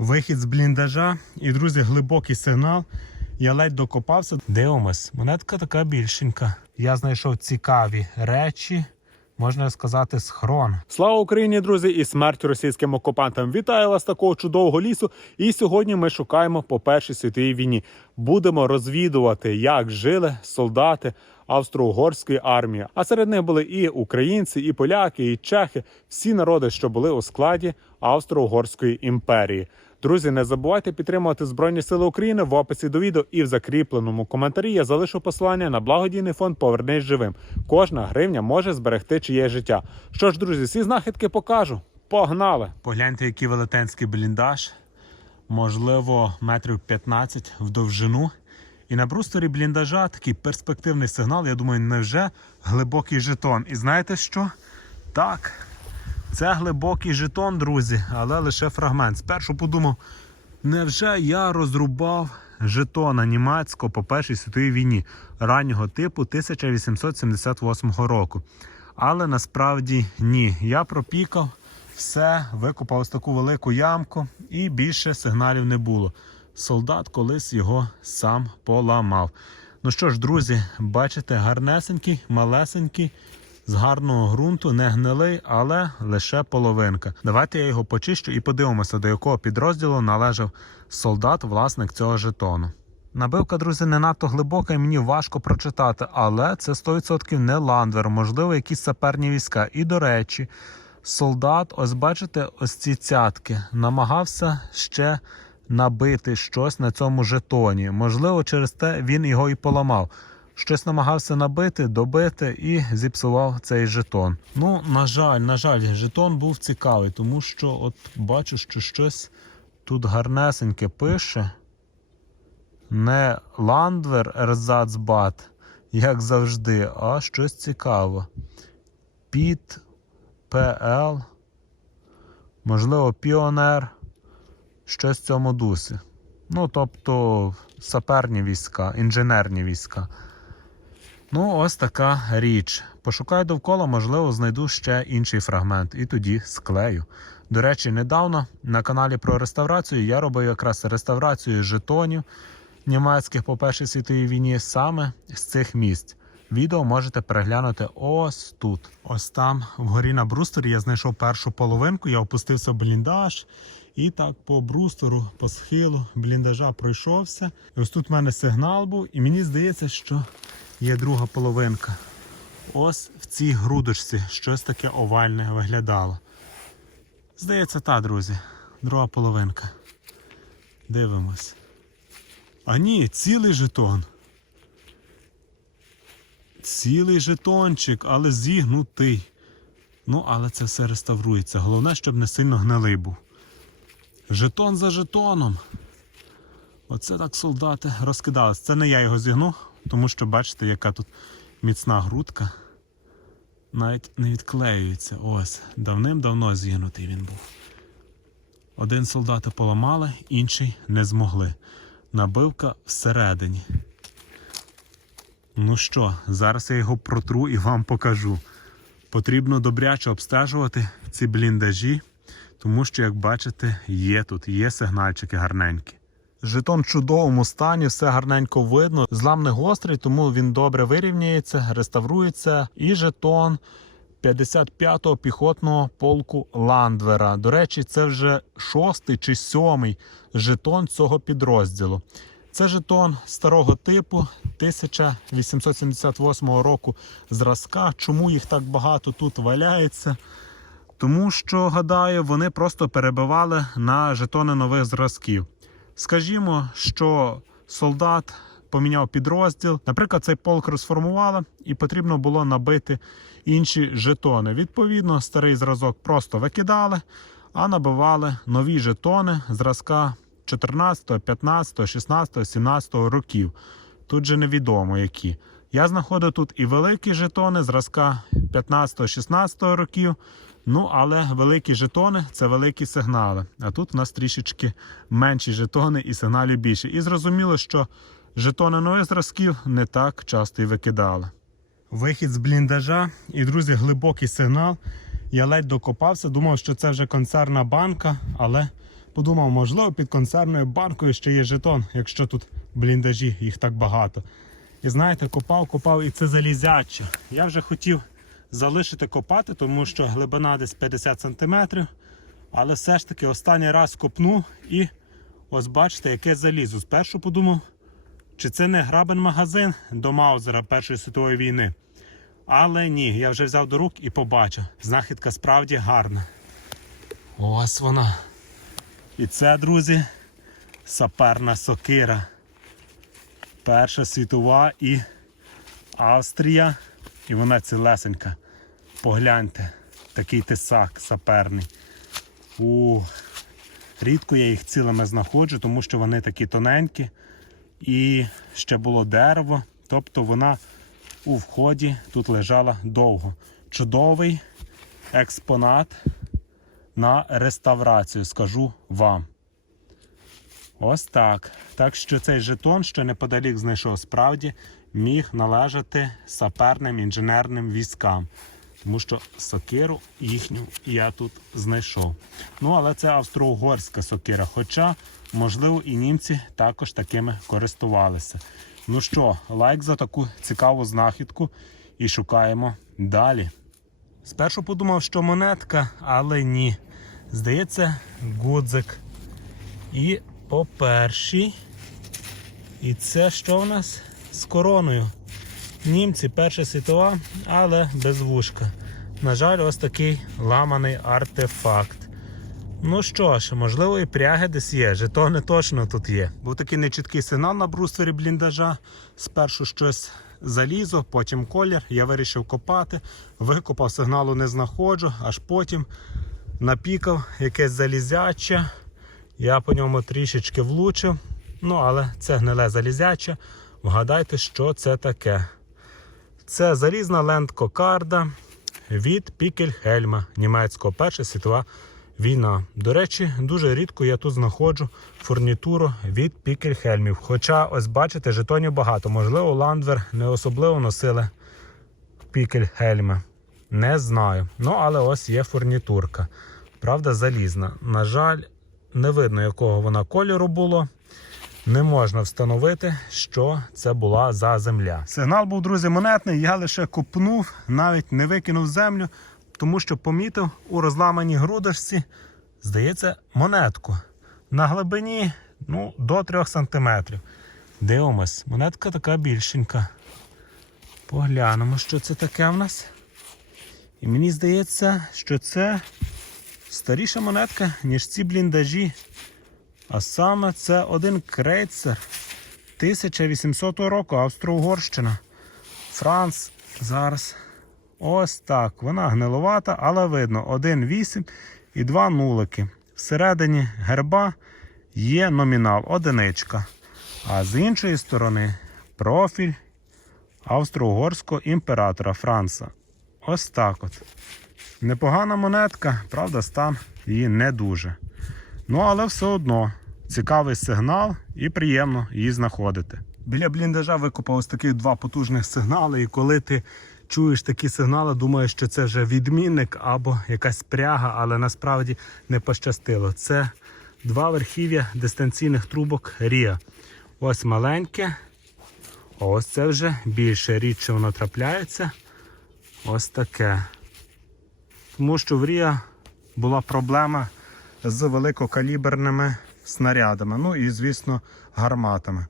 Вихід з бліндажа і, друзі, глибокий сигнал. Я ледь докопався. Дивимось, монетка така більшенька. Я знайшов цікаві речі. Можна сказати, схрон. Слава Україні, друзі, і смерть російським окупантам. Вітаю вас такого чудового лісу. І сьогодні ми шукаємо по першій світовій війні. Будемо розвідувати, як жили солдати австро-угорської армії. А серед них були і українці, і поляки, і чехи, всі народи, що були у складі Австро-Угорської імперії. Друзі, не забувайте підтримувати Збройні Сили України в описі до відео і в закріпленому коментарі я залишу посилання на благодійний фонд Повернись живим. Кожна гривня може зберегти чиє життя. Що ж, друзі, всі знахідки покажу. Погнали! Погляньте, який велетенський бліндаж, можливо, метрів 15 в довжину. І на брустері бліндажа такий перспективний сигнал. Я думаю, невже глибокий жетон. І знаєте що? Так, це глибокий жетон, друзі, але лише фрагмент. Спершу подумав, невже я розрубав жетона німецького по Першій світовій війні раннього типу 1878 року. Але насправді ні. Я пропікав все, викопав ось таку велику ямку і більше сигналів не було. Солдат колись його сам поламав. Ну що ж, друзі, бачите, гарнесенький, малесенький, з гарного ґрунту, не гнилий, але лише половинка. Давайте я його почищу і подивимося, до якого підрозділу належав солдат, власник цього жетону. Набивка, друзі, не надто глибока і мені важко прочитати, але це 100% не ландвер, можливо, якісь саперні війська. І до речі, солдат, ось бачите, ось ці цятки, намагався ще набити щось на цьому жетоні. Можливо, через те він його і поламав. Щось намагався набити, добити і зіпсував цей жетон. Ну, на жаль, на жаль, жетон був цікавий, тому що от бачу, що щось тут гарнесеньке пише. Не Ландвер Ерзацбат, як завжди, а щось цікаве. Піт ПЛ, можливо, Піонер, щось в цьому дусі. Ну, тобто саперні війська, інженерні війська. Ну, ось така річ. Пошукаю довкола, можливо, знайду ще інший фрагмент і тоді склею. До речі, недавно на каналі про реставрацію я робив якраз реставрацію жетонів німецьких по Першій світовій війні саме з цих місць. Відео можете переглянути ось тут. Ось там вгорі на брустері я знайшов першу половинку, я опустився в бліндаж. І так по брустеру, по схилу бліндажа пройшовся. І ось тут в мене сигнал був, і мені здається, що є друга половинка. Ось в цій грудочці щось таке овальне виглядало. Здається, та, друзі, друга половинка. Дивимось. А ні, цілий жетон. Цілий жетончик, але зігнутий. Ну, але це все реставрується. Головне, щоб не сильно гнилий був. Жетон за жетоном. Оце так солдати розкидались. Це не я його зігнув, тому що бачите, яка тут міцна грудка. Навіть не відклеюється. Ось, давним-давно зігнутий він був. Один солдата поламали, інший не змогли. Набивка всередині. Ну що, зараз я його протру і вам покажу. Потрібно добряче обстежувати ці бліндажі, тому що, як бачите, є тут, є сигнальчики гарненькі. Жетон в чудовому стані, все гарненько видно. Злам не гострий, тому він добре вирівнюється, реставрується. І жетон 55-го піхотного полку Ландвера. До речі, це вже шостий чи сьомий жетон цього підрозділу. Це жетон старого типу 1878 року зразка. Чому їх так багато тут валяється? Тому що, гадаю, вони просто перебивали на жетони нових зразків. Скажімо, що солдат поміняв підрозділ. Наприклад, цей полк розформували і потрібно було набити інші жетони. Відповідно, старий зразок просто викидали, а набивали нові жетони зразка 14, 15, 16, 17 років. Тут же невідомо які. Я знаходив тут і великі жетони зразка 15-16 років. Ну, але великі жетони це великі сигнали. А тут у нас трішечки менші жетони і сигналів більше. І зрозуміло, що жетони нових зразків не так часто і викидали. Вихід з бліндажа і, друзі, глибокий сигнал. Я ледь докопався, думав, що це вже концерна банка, але Подумав, можливо, під консервною банкою ще є жетон, якщо тут бліндажі їх так багато. І знаєте, копав, копав, і це залізяче. Я вже хотів залишити копати, тому що глибина десь 50 см. Але все ж таки останній раз копнув і ось бачите, яке залізо. Спершу подумав, чи це не грабен магазин до Маузера Першої світової війни. Але ні, я вже взяв до рук і побачив. Знахідка справді гарна. Ось вона. І це, друзі, саперна сокира. Перша світова і Австрія. І вона цілесенька. Погляньте, такий тисак саперний. У, рідко я їх цілими знаходжу, тому що вони такі тоненькі. І ще було дерево. Тобто вона у вході тут лежала довго. Чудовий експонат на реставрацію, скажу вам. Ось так. Так що цей жетон, що неподалік знайшов, справді міг належати саперним інженерним військам. Тому що сокиру їхню я тут знайшов. Ну, але це австро-угорська сокира. Хоча, можливо, і німці також такими користувалися. Ну що, лайк за таку цікаву знахідку і шукаємо далі. Спершу подумав, що монетка, але ні. Здається, гудзик. І по першій. І це що в нас з короною? Німці, Перша світова, але без вушка. На жаль, ось такий ламаний артефакт. Ну що ж, можливо, і пряги десь є, жетони точно тут є. Був такий нечіткий сигнал на бруствері бліндажа. Спершу щось залізо, потім колір. Я вирішив копати, викопав, сигналу не знаходжу, аж потім напікав якесь залізяче. Я по ньому трішечки влучив. Ну, але це гниле залізяче. Вгадайте, що це таке. Це залізна ленд-кокарда від Пікельхельма німецького Перша світова війна. До речі, дуже рідко я тут знаходжу фурнітуру від Пікельхельмів. Хоча, ось бачите, жетонів багато. Можливо, Ландвер не особливо носили Пікельхельми. Не знаю. Ну, але ось є фурнітурка. Правда, залізна. На жаль, не видно, якого вона кольору було. Не можна встановити, що це була за земля. Сигнал був, друзі, монетний. Я лише копнув, навіть не викинув землю, тому що помітив у розламаній грудочці, здається, монетку. На глибині ну, до 3 см. Дивимось, монетка така більшенька. Поглянемо, що це таке в нас. І мені здається, що це старіша монетка, ніж ці бліндажі. А саме це один крейцер 1800 року, Австро-Угорщина. Франц зараз. Ось так. Вона гниловата, але видно 1,8 і 2 нулики. Всередині герба є номінал одиничка. А з іншої сторони профіль австро-угорського імператора Франца. Ось так от. Непогана монетка, правда, стан її не дуже. Ну, але все одно цікавий сигнал і приємно її знаходити. Біля бліндажа викопав ось таких два потужних сигнали, і коли ти чуєш такі сигнали, думаєш, що це вже відмінник або якась пряга, але насправді не пощастило. Це два верхів'я дистанційних трубок Рія. Ось маленьке, ось це вже більше рідше воно трапляється. Ось таке. Тому що в Рія була проблема з великокаліберними снарядами. Ну і, звісно, гарматами.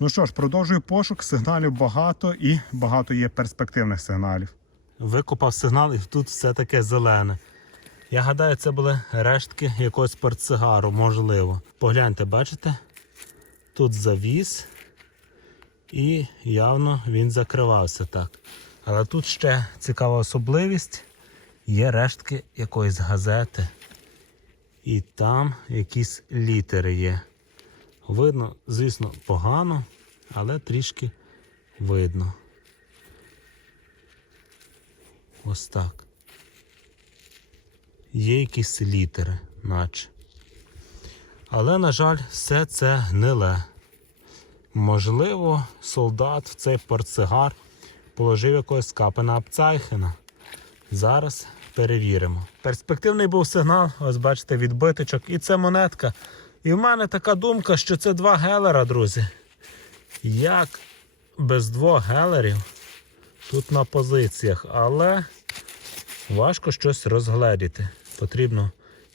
Ну що ж, продовжую пошук. Сигналів багато і багато є перспективних сигналів. Викопав сигнал і тут все таке зелене. Я гадаю, це були рештки якогось портсигару, можливо. Погляньте, бачите? Тут завіс, і явно він закривався так. Але тут ще цікава особливість. Є рештки якоїсь газети. І там якісь літери є. Видно, звісно, погано, але трішки видно. Ось так. Є якісь літери, наче. Але, на жаль, все це гниле. Можливо, солдат в цей портсигар положив якогось капена Апцайхена. Зараз перевіримо. Перспективний був сигнал, ось бачите, відбиточок. І це монетка. І в мене така думка, що це два гелера, друзі. Як без двох гелерів тут на позиціях, але важко щось розгледіти. Потрібно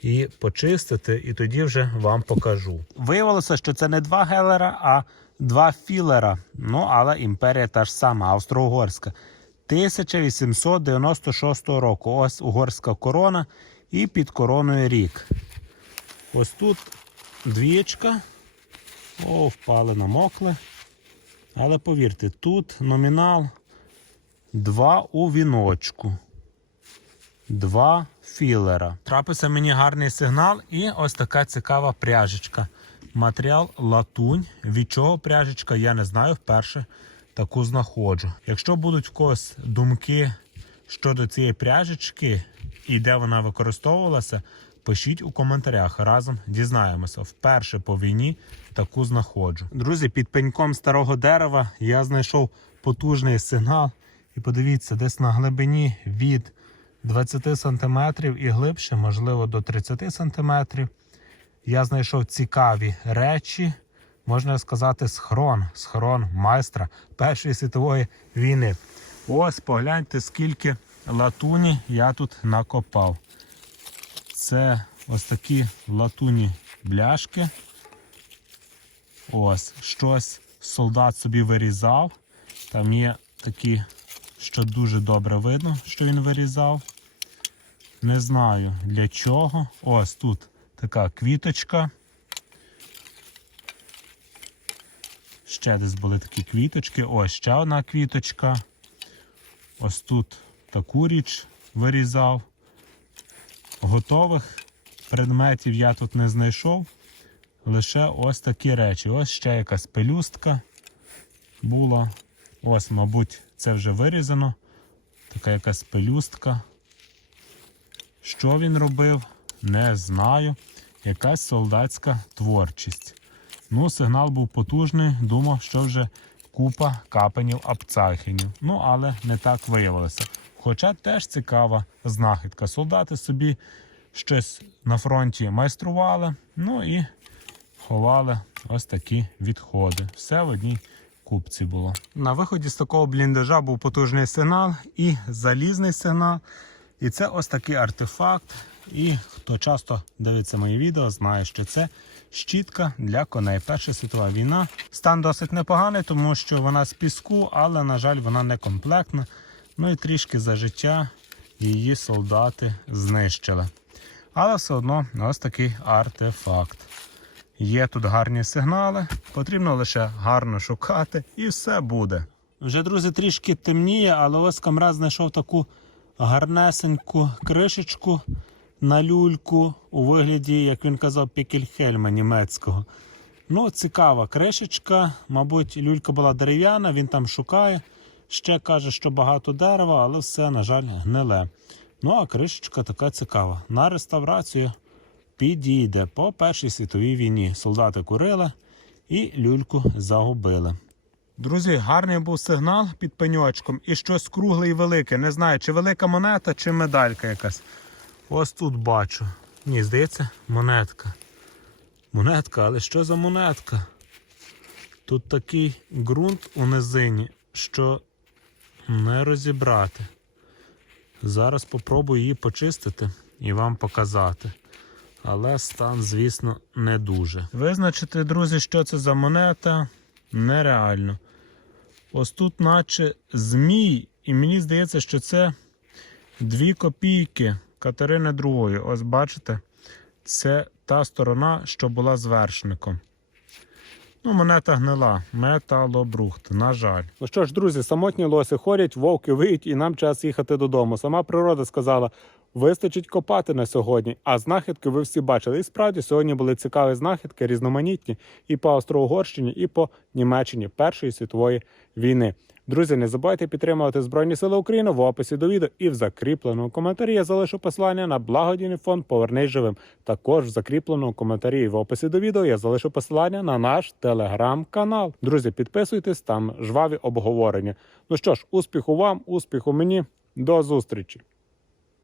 і почистити, і тоді вже вам покажу. Виявилося, що це не два гелера, а два філера. Ну, але імперія та ж сама, Австро-Угорська. 1896 року. Ось угорська корона і під короною рік. Ось тут двічка. О, впали, намокли. Але повірте, тут номінал 2 у віночку. 2 Філера. Трапився мені гарний сигнал і ось така цікава пряжечка. Матеріал латунь. Від чого пряжечка, я не знаю, вперше таку знаходжу. Якщо будуть в когось думки щодо цієї пряжечки і де вона використовувалася, пишіть у коментарях. Разом дізнаємося. Вперше по війні таку знаходжу. Друзі, під пеньком старого дерева я знайшов потужний сигнал. І подивіться, десь на глибині від 20 см і глибше, можливо, до 30 см. Я знайшов цікаві речі, можна сказати, схрон, схрон майстра Першої світової війни. Ось погляньте, скільки латуні я тут накопав. Це ось такі латуні бляшки. Ось щось солдат собі вирізав. Там є такі, що дуже добре видно, що він вирізав. Не знаю для чого. Ось тут така квіточка. Ще десь були такі квіточки. Ось ще одна квіточка. Ось тут таку річ вирізав. Готових предметів я тут не знайшов. Лише ось такі речі. Ось ще якась пелюстка була. Ось, мабуть, це вже вирізано. Така якась пелюстка. Що він робив, не знаю. Якась солдатська творчість. Ну, сигнал був потужний, думав, що вже купа капенів апцахінів. Ну, але не так виявилося. Хоча теж цікава знахідка. Солдати собі щось на фронті майстрували, ну і ховали ось такі відходи. Все в одній купці було. На виході з такого бліндажа був потужний сигнал і залізний сигнал. І це ось такий артефакт. І хто часто дивиться мої відео, знає, що це щітка для коней. Перша світова війна. Стан досить непоганий, тому що вона з піску, але, на жаль, вона не комплектна. Ну і трішки за життя її солдати знищили. Але все одно ось такий артефакт. Є тут гарні сигнали, потрібно лише гарно шукати і все буде. Вже, друзі, трішки темніє, але ось камера знайшов таку гарнесеньку кришечку на люльку у вигляді, як він казав, пікельхельма німецького. Ну, цікава кришечка. Мабуть, люлька була дерев'яна, він там шукає. Ще каже, що багато дерева, але все, на жаль, гниле. Ну, а кришечка така цікава. На реставрацію підійде по Першій світовій війні. Солдати курили і люльку загубили. Друзі, гарний був сигнал під пеньочком і щось кругле і велике. Не знаю, чи велика монета, чи медалька якась. Ось тут бачу. Ні, здається, монетка. Монетка, але що за монетка? Тут такий ґрунт у низині, що не розібрати. Зараз спробую її почистити і вам показати. Але стан, звісно, не дуже. Визначити, друзі, що це за монета, нереально. Ось тут, наче змій, і мені здається, що це дві копійки Катерини II. Ось бачите, це та сторона, що була з вершником. Ну, монета гнила, металобрухт, на жаль. Ну що ж, друзі, самотні лоси ходять, вовки виють, і нам час їхати додому. Сама природа сказала: вистачить копати на сьогодні. А знахідки ви всі бачили. І справді сьогодні були цікаві знахідки, різноманітні і по Австро-Угорщині, і по Німеччині Першої світової війни. Друзі, не забувайте підтримувати Збройні Сили України в описі до відео і в закріпленому коментарі я залишу посилання на благодійний фонд Повернись живим. Також в закріпленому коментарі і в описі до відео я залишу посилання на наш телеграм-канал. Друзі, підписуйтесь, там жваві обговорення. Ну що ж, успіху вам, успіху мені, до зустрічі!